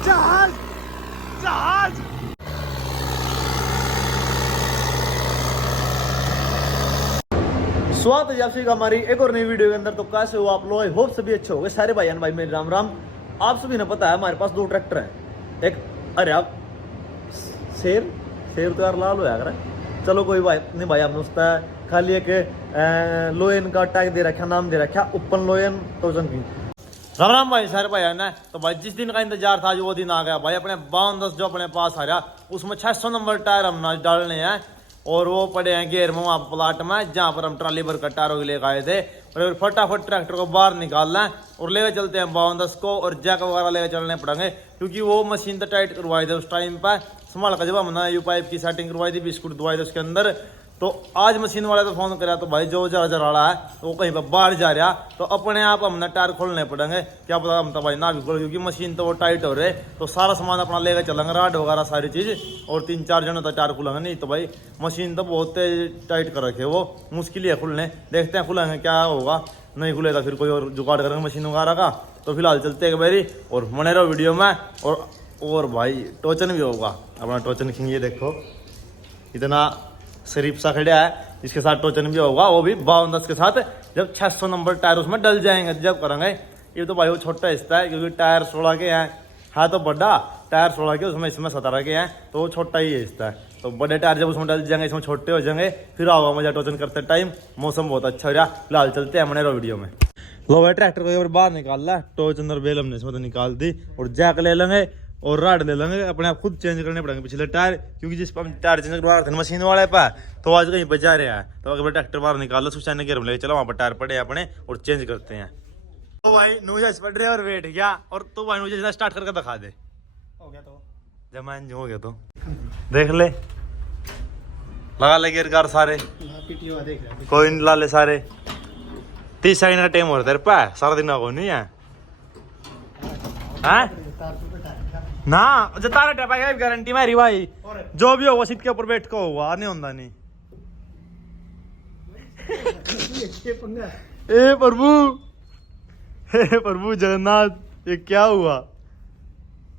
जहाज जहाज। स्वागत है आप सभी का हमारी एक और नई वीडियो के अंदर। तो कैसे हो आप लोग? होप सभी अच्छे हो गए सारे भाई भाई मेरे राम राम। आप सभी ने पता है हमारे पास दो ट्रैक्टर हैं। एक अरे आप शेर शेर तो यार लाल हो यार। चलो कोई भाई नहीं भाई, हमने उसका खाली एक लोयन का टैग दे रखा, नाम दे रखा ओपन लोयन टोजन की। राम राम भाई सारे भाई ना। तो भाई जिस दिन का इंतजार था जो वो दिन आ गया भाई। अपने 5210 जो अपने पास आ रहा उसमें 600 नंबर टायर हम आज डालने हैं और वो पड़े हैं गेर में वहाँ प्लाट में जहाँ पर हम ट्राली भर कर टायरों के लेकर आए थे। और फटाफट ट्रैक्टर को बाहर निकालना है और लेकर चलते हैं 5210 को और जैक वगैरह लेकर चलने पड़ेंगे क्योंकि वो मशीन तो टाइट करवाई थे उस टाइम पर। संभाल का जब हमने यू पाइप की सेटिंग करवाई थी, बिस्कुट दवाई थे उसके अंदर। तो आज मशीन वाले तो फोन करा तो भाई जो जरा रहा है तो वो कहीं पर बाहर जा रहा तो अपने आप हमने टायर खोलने पड़ेंगे। क्या पता हम तो भाई ना भी खोल क्योंकि मशीन तो वो टाइट हो रहे। तो सारा सामान अपना लेकर चलेंगे, राड वगैरह सारी चीज और 3-4 जनों तक टायर खुलेंगे। नहीं तो भाई मशीन तो बहुत टाइट कर रखे, वो मुश्किल है खुलने। देखते हैं खुलेंगे क्या होगा, नहीं खुलेगा फिर कोई और जुगाड़ करेंगे मशीन वगैरह का। तो फिलहाल चलते हैं मेरी और बने रहो वीडियो में। और भाई टोचन भी होगा अपना, टोचन किंग। ये देखो इतना शरीफ सा खड़ा है, इसके साथ टोचन भी होगा, वो भी 5210 के साथ। जब 600 नंबर टायर उसमें डल जाएंगे जब करेंगे। ये तो भाई वो छोटा हिस्सा है क्योंकि टायर 16 के हैं, है तो बड़ा टायर 16 के, उसमें इसमें 17 के हैं तो वो छोटा ही हिस्सा है। तो बड़े टायर जब उसमें डल जाएंगे इसमें छोटे हो जाएंगे, फिर आओगा मजा टोचन करते टाइम। मौसम बहुत अच्छा हो रहा। फिलहाल चलते हैं हमारे वीडियो में। लो भाई ट्रैक्टर को बाहर निकाल रहा है, टोचन और बेल हमने इसमें तो निकाल दी और जैक ले लेंगे और राड ले लेंगे। अपने आप खुद चेंज करने पड़ेंगे पिछले टायर क्योंकि जिस पर हम टायर चेंज करवा रहे थे मशीन वाले पे तो आज कहीं बजा रहे हैं। तो अगर ट्रैक्टर बाहर निकाल लो सुचाने के लेके चलो, वहाँ पर टायर पड़े अपने और चेंज करते हैं। तो भाई नूजा इस पर ड्राइवर वेट गया और तो भाई नूजा स्टार्ट करके दिखा दे। हो गया तो जमान जो हो गया तो देख ले, लगा ले गियर कार सारे, कोई नहीं ला ले सारे। 30 सेकंड का टाइम हो रहा है सारा दिन को नहीं है ना जता रहा गारंटी मेरी भाई। जो भी होगा सीट के ऊपर बैठ को होगा, नहीं होता नहीं। ए प्रभु जगन्नाथ ये क्या हुआ?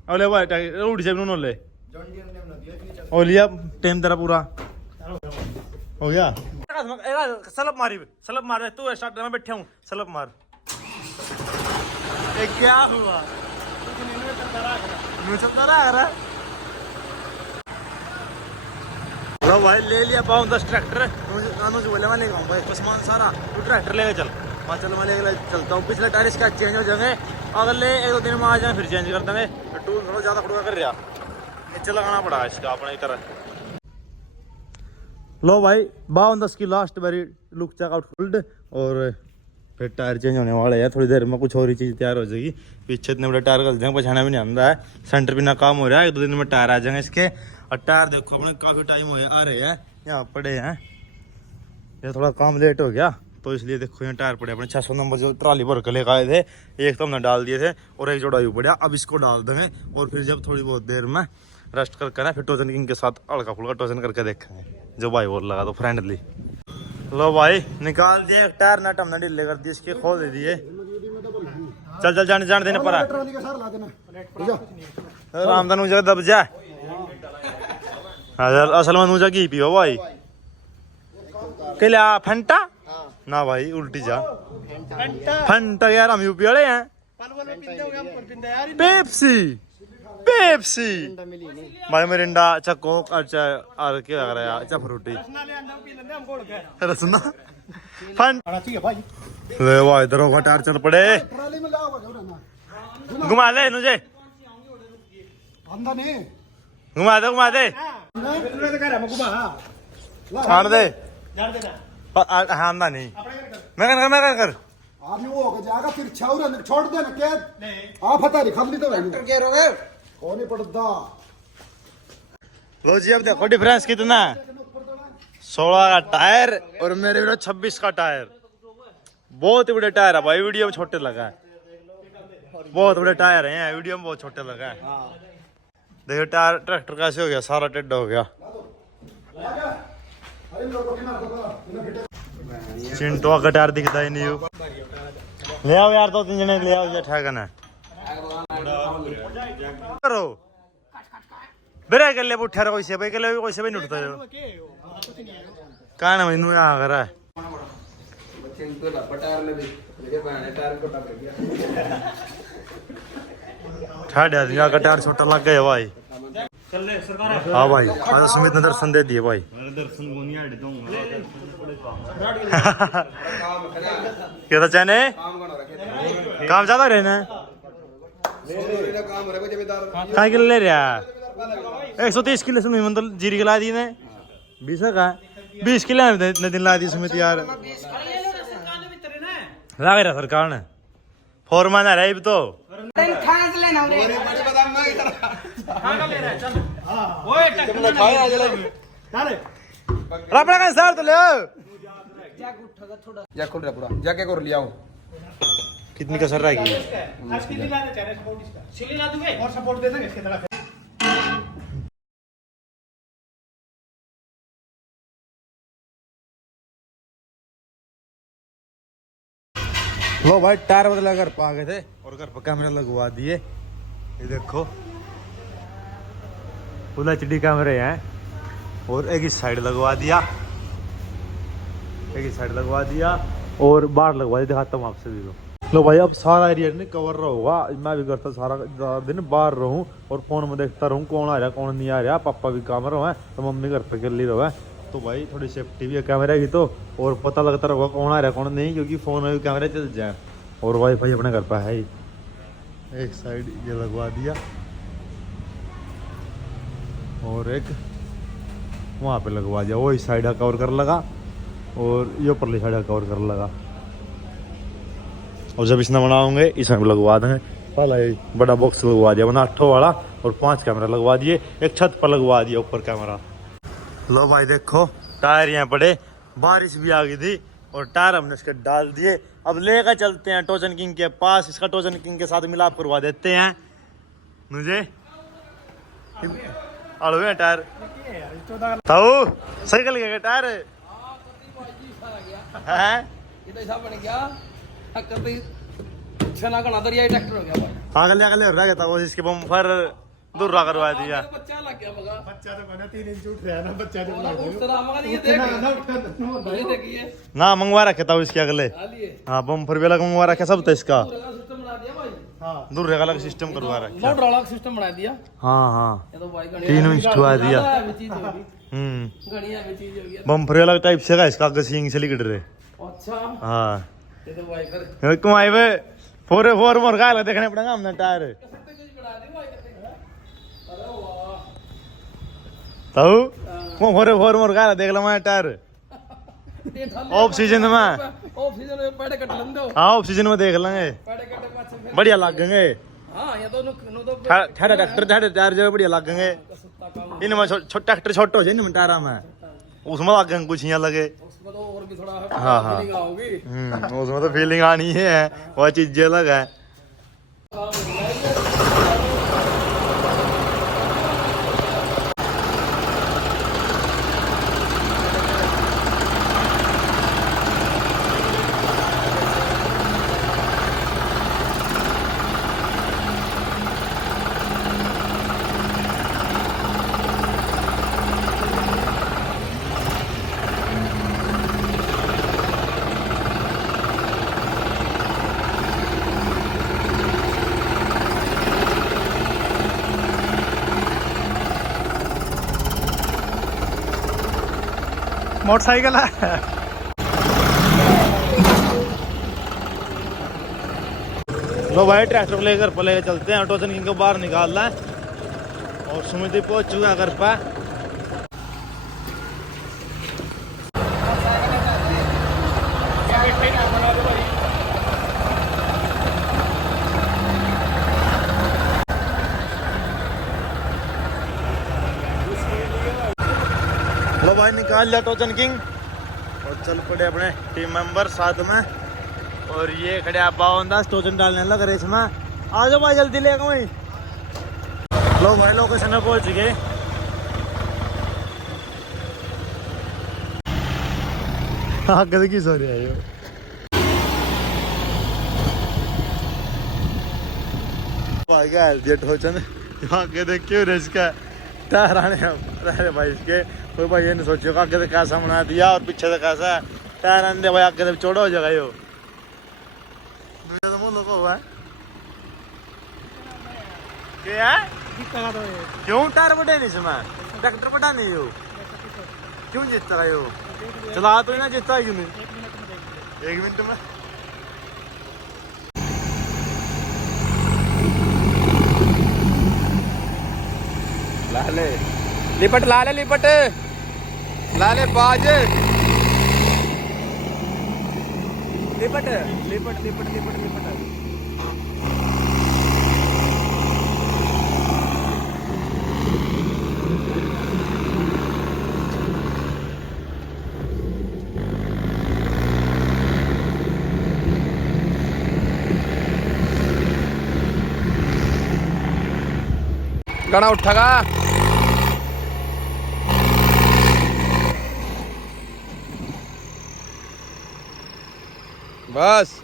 अरे भाई उठ जाए ले और लिया टाइम तेरा पूरा हो गया। सलब मार तू स्टार्ट में बैठे हूँ, सलब मार। ये क्या हुआ? लो भाई ले लिया 5210 ट्रैक्टर। बोले मैं लेगा भाई सामान सारा, तू ट्रैक्टर लेके चल। वहाँ चल मैं लेके चलता हूँ। पिछले टायर इसका चेंज हो जाएंगे, अगले 1-2 दिन में आ जाए फिर चेंज कर देंगे। टूल थोड़ा ज़्यादा खुड़का कर रहा, नीचे लगाना पड़ा इसका अपने तरह। लो भाई 5210 की लास्ट बारी लुक चेकआउट फुल्ड और फिर टायर चेंज होने वाले हैं। थोड़ी देर में कुछ और ही चीज़ तैयार हो जाएगी। पीछे इतने बड़े टायर कर देंगे, पछाना भी नहीं आंदा है। सेंटर भी ना काम हो रहा है, 1-2 दिन में टायर आ जाएंगे इसके। और टायर देखो अपने काफ़ी टाइम हो आ रहे हैं, यहाँ पड़े हैं। ये थोड़ा काम लेट हो गया तो इसलिए देखो यहाँ टायर पड़े अपने 600 नंबर जो ट्राली भर कर लेकर आए थे। एक तो हमने डाल दिए थे और एक जोड़ा यूँ पड़ा, अब इसको डाल देंगे और फिर जब थोड़ी बहुत देर में रेस्ट करके ना फिर टोजन किंग के साथ हल्का फुल्का टोजन करके देखेंगे जो भाई बोल लगा तो फ्रेंडली। लो भाई निकाल दिए एक टायर, नट हमने ढीले कर दिए, इसके खोल दे दिए। चल जाने देने पर रामदान ऊंचा दब जा। असल में ऊंचा की पियो भाई क्या फंटा ना भाई उल्टी जा फंटा यार हम यूपी वाले हैं। पेप्सी भाई मिरिंडा चक्को अच्छा और क्या कर रहा है अच्छा फ्रूटी रसना फन ले भाई इधर होगा टायर चल पड़े। घुमा ले मुझे, घुमा दे छाड़ दे आंदा नहीं। मैं कर आदमी वो हो जाएगा फिर छोड़ देना क्या आप पता नहीं खाली तो भाई कौन ही पड़ता। लो जी अब देखो डिफरेंस कितना है, 16 का टायर और मेरे 26 का टायर। बहुत ही बड़े टायर है भाई, वीडियो में छोटे लगा है। बहुत बड़े टायर हैं, वीडियो में बहुत छोटे लगा है। देखो टायर ट्रैक्टर कैसे हो गया, सारा टेढ़ा हो गया। चिंटू का गटार दिखता ही नहीं हो। ले आओ यार 2-3 जने ले आओ ये ठहगन है करो बेरे के ले उठा रहा कोई के ले कोई से भी नहीं उठता हो कहां ना मैनू यहां कर रहा है चिंटू ला पटार ले लेके बहने टायर को टप गया ठाड़े दिया गटार छोटा लग गया भाई हाँ भाई आज सुमित ने दर्शन दे दिए भाई दर्शन को नहीं हट दूंगा क्या था चैने काम ज्यादा रहना कहाँ के ले रहा 130 किलो सुमित मतलब जीरी के ला दी ने 20 का 20 किलो ने दिन ला दी सुमित यार ला गया सरकार ने फोरमैन है रही तो रपड़ा का सर तो ले जा खोल रहा पूरा जाके कर लिया कितनी कसर रहेगी और सपोर्ट दे देंगे इसके तरफ लो भाई टायर बदला घर पर आ गए थे और घर पर कैमरा लगवा दिए ये देखो फुल HD कैमरे हैं और एक इस साइड लगवा दिया और बाहर लगवा दिया दिखाता हूँ आपसे भी लो भाई अब सारा एरिया नहीं कवर होगा मैं भी करता सारा दिन बाहर रहूँ और फोन में देखता रहूँ कौन आ रहा कौन नहीं आ रहा पापा भी काम रहो है तो मम्मी घर पर गली रहो है तो भाई थोड़ी सेफ्टी भी है कैमरे की तो और पता लगता रहेगा कौन आ रहा है कौन नहीं क्योंकि फोन में भी कैमरे चल जाए और वाईफाई अपने घर पर है ही एक साइड ये लगवा दिया और एक वहाँ पे लगवा दिया वो इस साइड का कवर कर लगा और ये ऊपरली साइड का कवर कर लगा और जब इसने बनाओगे इसमें लगवा देंगे पहला ये बड़ा बॉक्स लगवा दिया बना 8 वाला और 5 कैमरा लगवा दिए एक छत पर लगवा दिया ऊपर कैमरा लो भाई देखो टायर यहाँ पड़े बारिश भी आ गई थी और टायर हमने इसके डाल दिए अब लेकर चलते हैं टोचन किंग के पास इसका टोचन किंग के साथ मिलाप करवा देते हैं मुझे अड़वे टायर ताऊ सही कर गया टायर है ये तो ऐसा बन गया कभी छना का नजरिया ट्रैक्टर हो गया अगले रह गया था वो इसके बम्फर दूर करवा दिया बच्चा लग गया मगा बच्चा तो बना 3 इंच उठ रहा है ना बच्चा जो उस तरह मगा ये देख ये देखिए ना मंगवा रखे था इसके अगले हाँ बम्फर भी अलग मंगवा रखे सब था इसका सिस्टम बना दिया भाई हाँ दूर का अलग सिस्टम करवा रखे मोटर वाला सिस्टम बना दिया हाँ हाँ ये तो भाई 3 इंच ठुआ दिया गणिया में चीज हो गया बम्फर अलग टाइप से का इसका गसींग से लिकट रहे अच्छा हाँ ये तो भाई कर कमाई वे 4 मोर का देखने पड़ेगा हमने टायर ताऊ वो 4 मोर का देख लो मैं टायर ऑफ सीजन में पैडे कट लंदो हाँ ऑफ सीजन में देख लेंगे पैडे कट पाछे बढ़िया लगेंगे हां ये तो नो तो ठाडा ट्रैक्टर टायर जो बढ़िया लगेंगे इनमें छोटा ट्रैक्टर छोटा हो जाए इनमें टायर में उसमें लगेंगे कुछ यहाँ लगे उसमें तो और भी थोड़ा हाँ फीलिंग आओगी उसमें तो फीलिंग आनी है वह चीज अलग है मोटरसाइकिल है लो भाई ट्रैक्टर को लेकर पर लेकर चलते हैं टोचन किंग को बाहर निकालना है और सुमिति पहुंच चुका है घर पर लो भाई निकाल लिया टोचन किंग और चल पड़े अपने टीम मेंबर साथ में और ये खड़े आप बावंदास टोचन डालने लग रहे इसमें आ जाओ भाई जल्दी लेगा वही लो भाई लोकेशन में पहुंच गए आगे की सो रहा है भाई का जेट हो चंद आगे देख क्यों रिस्क है टहराने रहे भाई इसके कोई भाई ये नहीं सोचो आगे से कैसा बना दिया और पीछे से कैसा है टहराने दे भाई आगे से चौड़ा हो जाएगा यो दूसरा तो मुंह लोगों हुआ है क्या है क्यों टायर बटे नहीं इसमें ट्रैक्टर बटा नहीं हो क्यों जीतता है यो चला तो ही ना जीतता है क्यों नहीं 1 मिनट में लाले लिपट लाले लिपट लाले बाज लिपट लिपट लिपट लिपट लिपट गणा उठेगा बस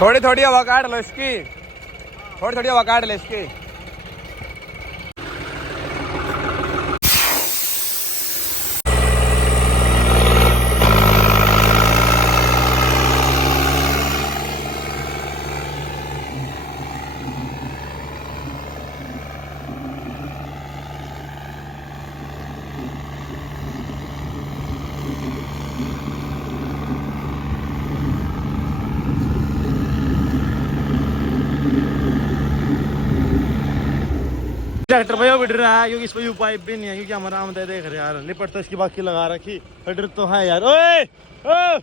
थोड़ी थोड़ी हवा काट लो इसकी थोड़ी थोड़ी हवा काट लो इसकी ट्रैक्टर भैया बिड़ रहा है क्योंकि इस पर पाइप भी नहीं है क्योंकि हमारा आमद देख रहे यार लिपट तो इसकी बाकी लगा रखी हेडर तो है यार ओए ओ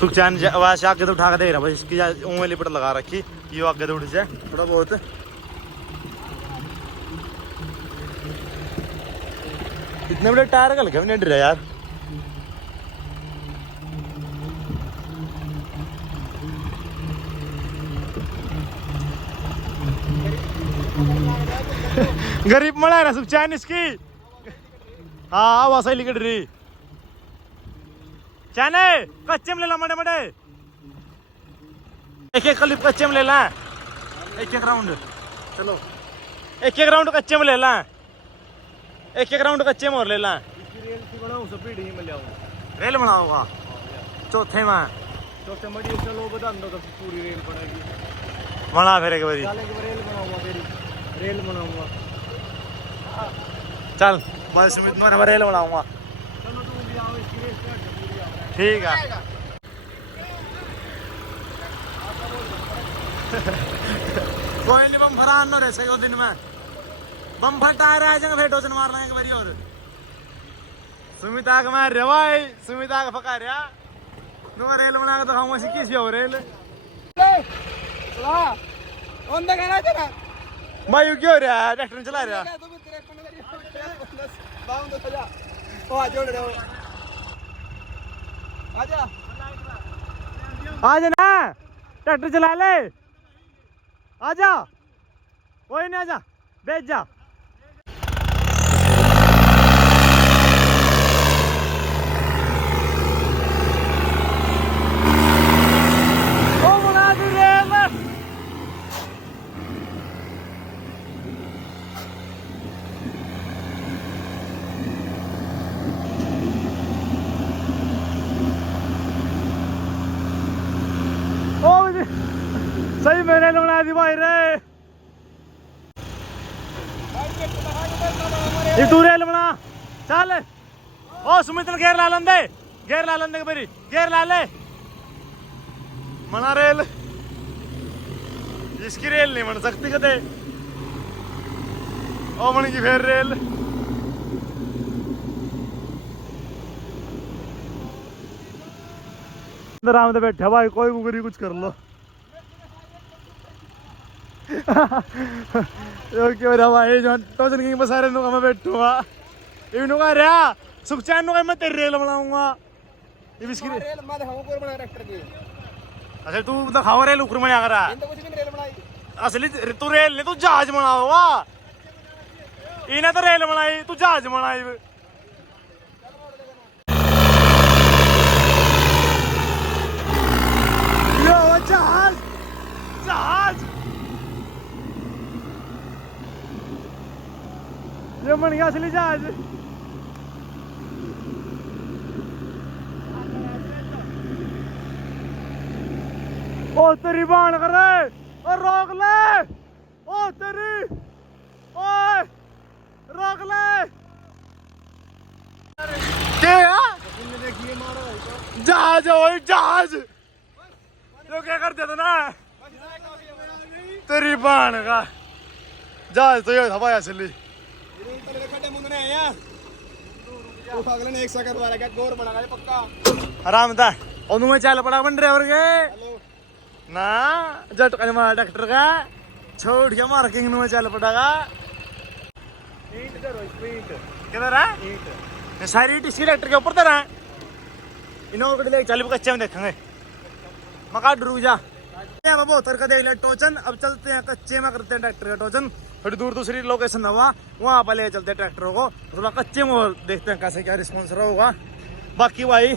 सुखचैन वैसे आगे तो उठा के दे रहा भाई इसकी उंगली लिपट लगा रखी ये आगे तो उठ जाए थोड़ा बहुत इतने बड़े टायर का लगे नहीं डर यार गरीब मड़ा है ना सुख चैन इसकी। हाँ वैसा ही लिखट रही चैन कच्चे में ले ला मड़े मड़े एक एक क्लिप कच्चे में ले ला एक एक राउंड चलो एक एक राउंड कच्चे में ले ला एक एक राउंड कच्चे में और ले ला रेल बनाऊंगा चौथे में चौथे मड़ी चलो बता दो तो पूरी रेल बनेगी बना फिर एक बारी रेल बनाऊंगा फिर रेल बनाऊंगा चल बस सुमित मैं रेल बनाऊंगा चलो तुम भी आओ इसकी रेल स्टार्ट कर पूरी आओ ठीक है कोई नहीं बम फरा नो रे सही दिन में बम फटा रहा है फिर डोजन मारना एक बारी और सुमिता का मार रे भाई सुमिता का फका रहा नो रेल बना के दिखाऊंगा सिक्की सी हो रेल भाई क्यों हो रहा है ट्रैक्टर चला रहा आजा ना ट्रैक्टर चला ले आजा कोई नहीं आजा बेच जा सही मैंने बना दी भाई रे ये तू रेल बना चल ओ सुमित घेर ला लेंदे मेरी घेर ला ले मना रेल इसकी रेल नहीं बन सकती कदे ओ बन गई फिर रेल आराम से बैठा भाई कोई कुकरी कुछ कर लो क्यों रहा भाई जो टोचन किंग बसारे नुका मैं बैठूंगा ये नुका रहा सुखचैन नुका मैं तेरी रेल बनाऊंगा ये इसकी रेल मैं दिखाऊं कोई बना ट्रैक्टर की अच्छा तू दिखाओ रेल ऊपर में आ रहा इन तो कुछ भी रेल बनाई असली तू रेल नहीं तू जहाज बनाओगा इन्हें तो रेल बनाई तू जहाज बनाई जहाज जहाज ये बन गया असली जहाज ओ तेरी बाण करे और रोक ले ओ तेरी ओए रोक ले क्या जहाज ओए जहाज तो क्या करते थे ना तेरी बाण का जहाज तो ये था भाई असली आराम था और मैं चल पड़ा बन ड्राइवर के ना जट मार डॉक्टर का छोड़ के मार्किंग में चल पड़ेगा किधर है सारी टीसी डॉक्टर के ऊपर तरह इन्होंने चल कच्चे में देखेंगे मका डरू जा बहुत का देख लिया टोचन अब चलते हैं कच्चे में करते हैं ट्रैक्टर का टोचन थोड़ी दूर दूसरी लोकेशन हुआ वहां पर ले चलते हैं ट्रैक्टरों को थोड़ा कच्चे में देखते हैं कैसे क्या रिस्पॉन्स रहा होगा बाकी भाई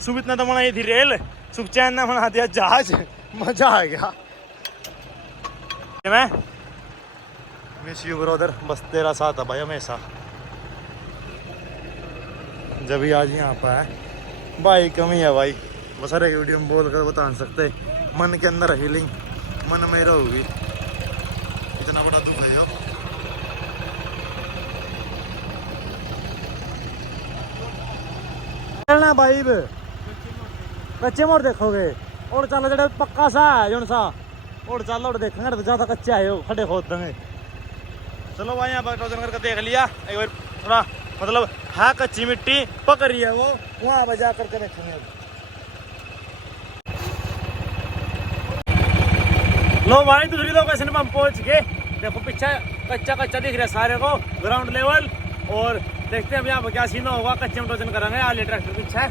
सुमित ने तो बनाई थी रेल सुखचैन ने बना दिया जहाज मजा आ गया मैं मिस यू ब्रदर बस तेरा साथ है भाई हमेशा जब भी आज यहाँ पर है भाई कमी है भाई बस हर एक वीडियो में बोल कर बता नहीं सकते मन के अंदर फीलिंग मन में रहोगी इतना बड़ा दुख है चलना भाई कच्चे मोड़ देखोगे और चल जो पक्का सा है जो सा और चल और देखेंगे तो ज्यादा कच्चे आए हो खड़े खोद देंगे चलो भाई यहाँ पर टोजन करके देख लिया एक बार थोड़ा मतलब है कच्ची मिट्टी पक रही है वो वहां पर जा करके देखेंगे लो भाई दूसरी लोकेशन पर हम पहुंच गए देखो पीछे कच्चा कच्चा दिख रहा है सारे को ग्राउंड लेवल और देखते हैं अब यहाँ पर क्या सीन होगा कच्चे में टोचन करेंगे आले ट्रैक्टर पीछे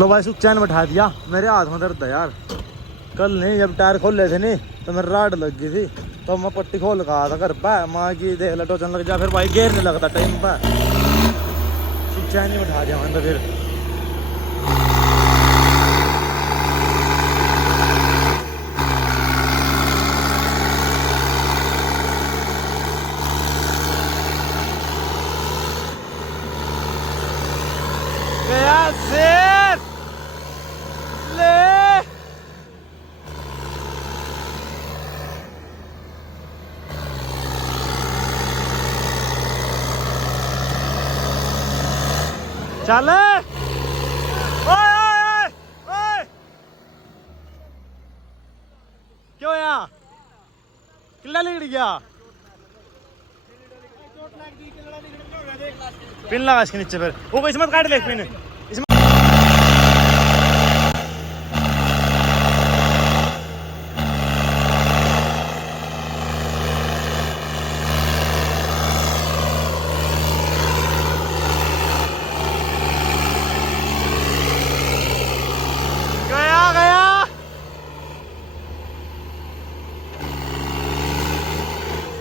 लो भाई सुख चैन बैठा दिया, मेरे हाथ में दर्द है यार। कल नहीं जब टायर खोल ले थे नहीं तो मेरी राड लग गई थी, तो मैं पट्टी खोल का था घर पे, माँ की देख ला टोचन लग जा, फिर भाई गेयर नहीं लगता टाइम पे। सुख चैन ही बैठा दिया मैंने तो फिर। चल ओए ओए ओए क्यों यार किला लिगड़ गया, पिन लगा इसके नीचे, फिर वो इसमें काट ले पिन इसमें।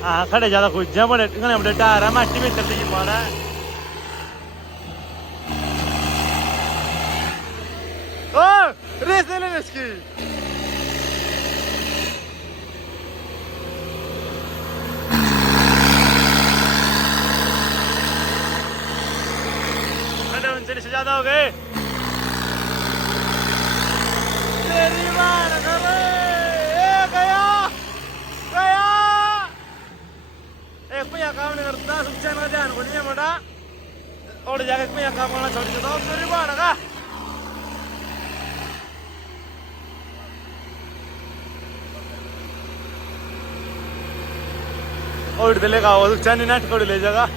हाँ खड़े ज्यादा कुछ बड़े बड़े टायर है, माटी में करते पाना है। ओ रेस ले लेने इसकी। उनसे से ज्यादा हो गए तेरी बात गया गया एक भैया काम नहीं करता, सुच्चा ना ध्यान को नहीं है मोटा, और जाके एक भैया काम करना छोड़ देता हूँ तेरी बात का। और दिलेगा वो सुच्चा नहीं नाट को ले जाएगा।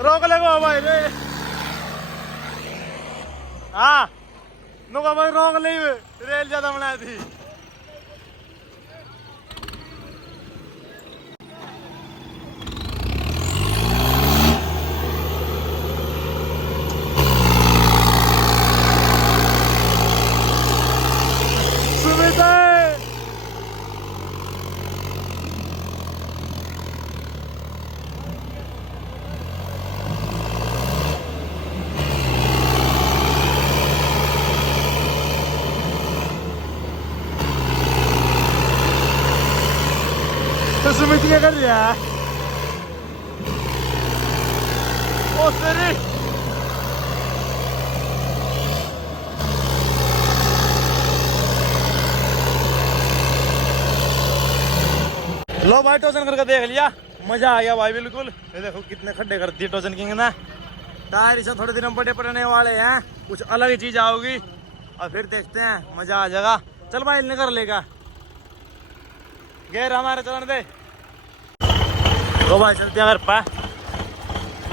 रोक ले गो भाई रे, हाँ नुका भाई रोक ले, रेल ज्यादा बनाई थी। तो सुमित क्या कर रहा है? ओ तेरी लो भाई टोचन करके देख लिया, मजा आ गया भाई बिल्कुल। ये देखो कितने खड्डे कर दिए टोचन किंग ने। टायर इसे थोड़े दिन में बड़े पड़ने वाले हैं, कुछ अलग ही चीज आओगी और फिर देखते हैं, मजा आ जाएगा। चल भाई निकल लेगा गेर हमारे चलन दे। तो भाई चलते हैं घर पर।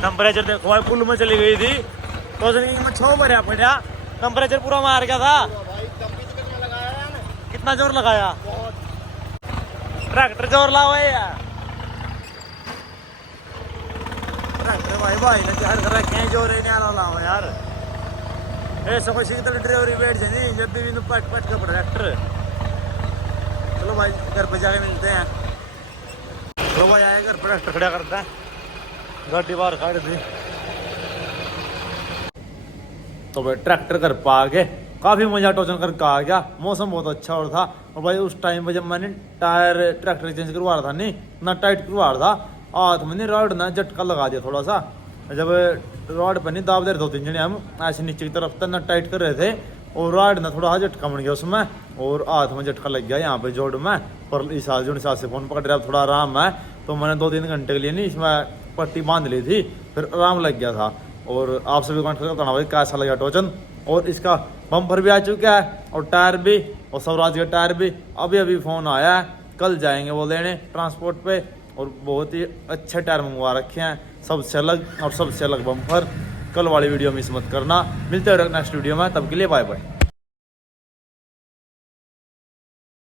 टेम्परेचर देखो भाई फुल में चली गई थी, तो में 6 भरिया पड़ा, टेम्परेचर पूरा मार गया था। कितना जोर लगाया? ट्रैक्टर जोर लाओ यार, ट्रैक्टर भाई भाई ने क्या कर रखे हैं, जोर नहीं आ लाओ यार। ऐसा कोई शीतल ड्राइवर बैठ जाए नहीं, जब भी पट पट का ट्रैक्टर। चलो भाई घर पे जाके मिलते हैं। तो भाई आए घर पर ट्रैक्टर खड़ा करता है, गाड़ी बाहर खड़ी थी। तो भाई ट्रैक्टर घर पा गए, काफ़ी मजा टोचन करके आ गया। मौसम बहुत अच्छा और था। और भाई उस टाइम पे जब मैंने टायर ट्रैक्टर चेंज करवा रहा था नहीं ना टाइट करवा रहा था, हाथ मैंने रॉड ना झटका लगा दिया थोड़ा सा। जब रॉड पर नहीं दाब दे रहे 2-3 जने हम ऐसे नीचे की तरफ तक ना टाइट कर रहे थे और रॉड ना थोड़ा झटका बन गया उसमें और हाथ में झटका लग गया यहाँ पे जोड़ में। पर इस हाथ जो से फ़ोन पकड़ रहा थोड़ा आराम है, तो मैंने 2-3 घंटे के लिए नहीं इसमें पट्टी बांध ली थी, फिर आराम लग गया था। और आपसे भी कमेंट करके बताना भाई कैसा लगा टोचन। और इसका बम्पर भी आ चुका है और टायर भी, और स्वराज के टायर भी अभी अभी फ़ोन आया है, कल जाएंगे वो लेने ट्रांसपोर्ट पे। और बहुत ही अच्छे टायर मंगवा रखे हैं, सबसे अलग और सबसे अलग बम्पर। कल वाली वीडियो मिस मत करना। मिलते हैं नेक्स्ट वीडियो में, तब के लिए बाय बाय।